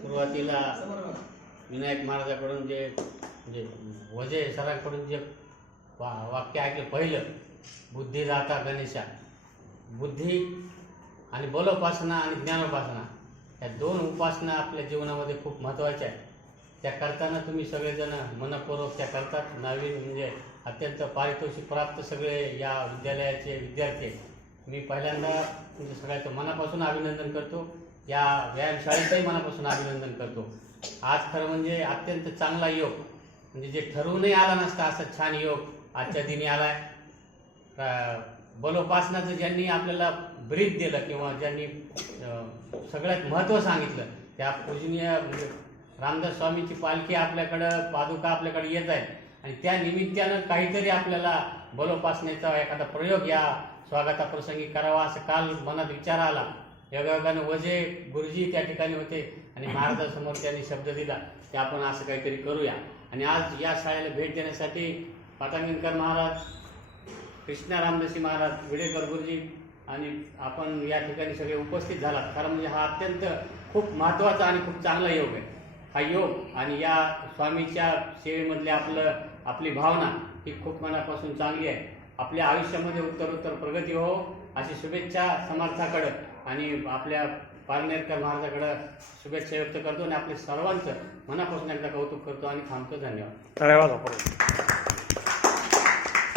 सुरुवातीला विनायक महाराजाकडून जे वजे सरांकडून जे वाक्य ऐकलं पहिलं, बुद्धिदाता गणेशा. बुद्धी आणि बलोपासना आणि ज्ञानोपासना या दोन उपासना आपल्या जीवनामध्ये खूप महत्त्वाच्या आहेत. त्या करताना तुम्ही सगळेजण मनपूर्वक त्या करतात. नवीन म्हणजे अत्यंत पारितोषिक प्राप्त सगळे या विद्यालयाचे विद्यार्थी. मी पहिल्यांदा म्हणजे सगळ्याचं मनापासून अभिनंदन करतो. या व्यायामशाळेचंही मनापासून अभिनंदन करतो. आज खरं म्हणजे अत्यंत चांगला योग, म्हणजे जे ठरवूनही आला नसता असा छान योग आजच्या दिनी आलाय. बलोपासनाचं ज्यांनी आपल्याला ब्रीफ दिलं किंवा ज्यांनी सगळ्यात महत्त्व सांगितलं, त्या पूजनीय रामदास स्वामीची पालखी आपल्याकडं, पादुका आपल्याकडे येत आहेत आणि त्या निमित्तानं काहीतरी आपल्याला बलोपासनेचा एखादा प्रयोग या स्वागताप्रसंगी करावा असं काल मनात विचार आला. योगायोगानं वजे गुरुजी त्या ठिकाणी होते आणि महाराजांसमोर त्यांनी शब्द दिला की आपण असं काहीतरी करूया. आणि आज या शाळेला भेट देण्यासाठी पाटांगणकर महाराज, कृष्णा रामदासी महाराज, विडेकर गुरुजी आणि आपण या ठिकाणी सगळे उपस्थित झालात. खरं म्हणजे हा अत्यंत खूप महत्त्वाचा आणि खूप चांगला योग आहे. हा योग आणि या स्वामीच्या सेवेमधले आपली भावना ही खूप मनापासून चांगली आहे. आपल्या आयुष्यामध्ये उत्तरोत्तर प्रगती हो अशी शुभेच्छा समर्थाकडं आणि आपल्या पारनेरकर महाराजाकडं शुभेच्छा व्यक्त करतो आणि आपल्या सर्वांचं मनापासून एकदा कौतुक करतो आणि थांबतो. धन्यवाद.